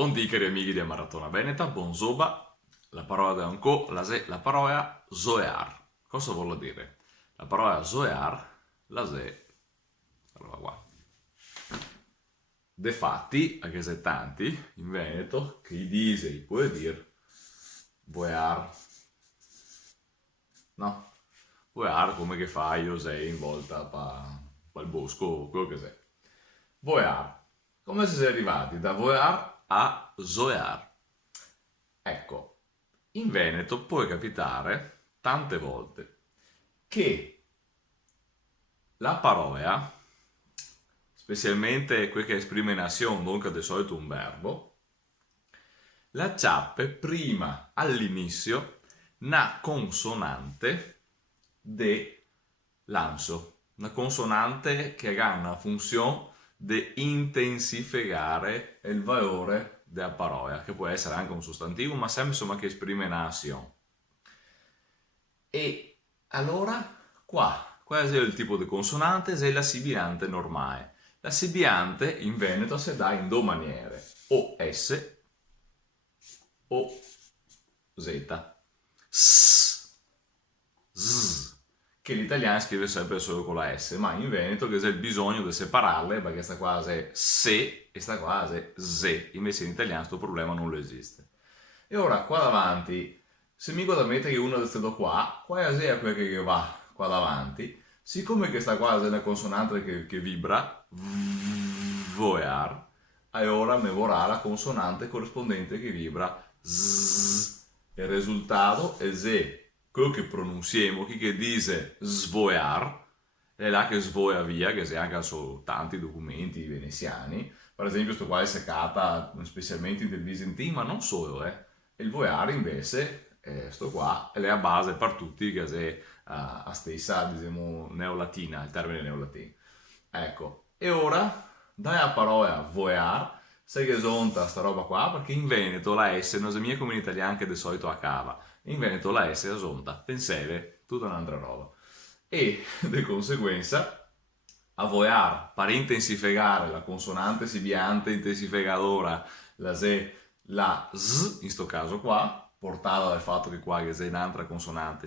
Buondì cari amici di Maratona Veneta, buonzoba, la parola da Anco, la parola zoear. Cosa vuol dire? La parola zoear, allora qua. Defatti, anche se tanti, in Veneto, chi dice, può dire, voear. No? Voear come che fai, io sei in volta pa il bosco, quello che sei. Voear. Come si è arrivati da voear a zoear? Ecco, in Veneto può capitare tante volte che la parola, specialmente quel che esprime in azione, dunque di solito un verbo, la ciappe prima all'inizio una consonante de l'anso, una consonante che ha una funzione di intensificare il valore della parola, che può essere anche un sostantivo, ma sempre insomma che esprime un'azione. E allora qual è il tipo di consonante? È la sibilante normale. La sibilante in Veneto si dà in due maniere, o S o Z. S, Z, che l'italiano scrive sempre solo con la S, ma in Veneto che c'è il bisogno di separarle, perché sta qua è se e sta qua è Z, invece in italiano questo problema non lo esiste. E ora qua davanti, se mi guarda mettere una di queste due qua, qual è quella che va qua davanti? Siccome che sta qua è una consonante che vibra, voear, e ora mi vorrà la consonante corrispondente che vibra, z. Il risultato è se quello che pronunciamo, chi che dice svoear, è là che svoia via, che si anche su tanti documenti veneziani, per esempio questo qua è seccata specialmente del Visentino, ma non solo, il voear invece, sto qua, è la base per tutti che è a stessa, diciamo, neolatina, il termine neolatino. Ecco, e ora, dai la parola voear, sai che zonta sta roba qua, perché in Veneto la S non è mia come in italiano che di solito a cava. In Veneto la S è zonta, pensate, tutta un'altra roba. E di conseguenza, a voear, per intensificare la consonante sibilante intensificadora, la Z, in sto caso qua, portata dal fatto che qua c'è un'altra consonante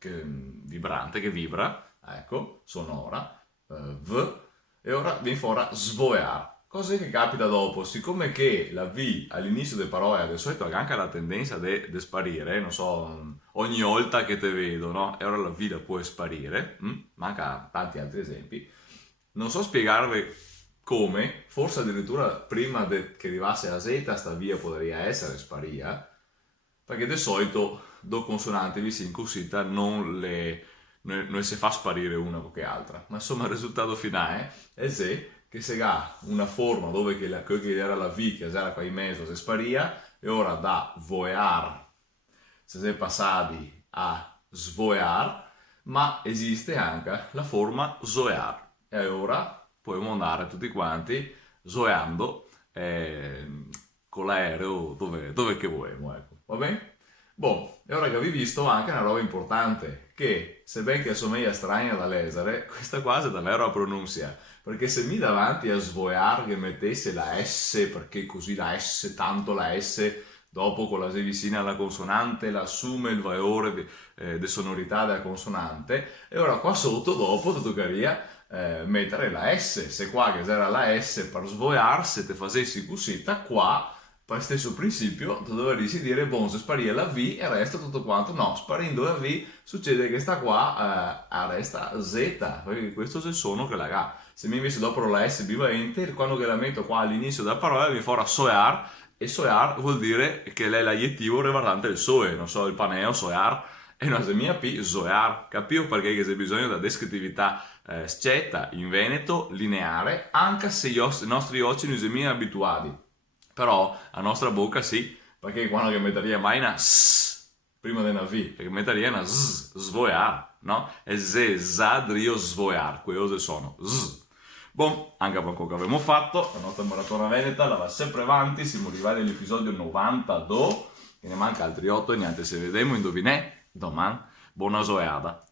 vibrante, che vibra, ecco, sonora, V, e ora viene fuori svoear. Cosa che capita dopo? Siccome che la V all'inizio delle parole di solito ha anche la tendenza di sparire, non so, ogni volta che te vedo, no? E ora la V la può sparire, manca tanti altri esempi. Non so spiegarvi come, forse addirittura prima che arrivasse la Z sta via potrebbe essere sparia, perché di solito due consonanti viste in cursita non si fa sparire una o che altra, ma insomma il risultato finale è che se ha una forma dove che era la V che era qua in mezzo si sparia, e ora da voear si è passati a svoear, ma esiste anche la forma zoear, e ora possiamo andare tutti quanti zoeando con l'aereo dove che vogliamo, ecco. Va bene? Boh, e ora che vi visto anche una roba importante, che sebbene che assomiglia strana da lesere, questa qua è davvero la pronuncia, perché se mi davanti a svoear che mettesse la S, perché così la S, tanto la S, dopo con la S vicina alla consonante, la assume il valore di sonorità della consonante, e ora qua sotto dopo ti toccaria mettere la S, se qua che era la S per svoear, se te facessi così, qua per lo stesso principio tu dovresti dire bon, se sparia la V e resta tutto quanto. No, sparendo la V succede che sta qua resta Z, perché questo è il suono che la ha. Se mi invece dopo la S bivalente, quando che la metto qua all'inizio della parola mi farà soear, e soear vuol dire che è l'aggettivo riguardante il soe, non so, il paneo, soear, e non è mia P, zoear. Capito perché c'è bisogno della descrittività scetta in Veneto, lineare, anche se i nostri occhi non sono abituati. Però la nostra bocca sì, perché quando che metteria mai una S prima di una V, perché metteria una Z, svoear, no? E se zadrio svoear, quello sono Z. Bon, anche per quello che abbiamo fatto, la nostra maratona veneta la va sempre avanti, siamo arrivati all'episodio 92, e ne manca altri 8 e niente, se vediamo indovinè, domani, buona zoeada.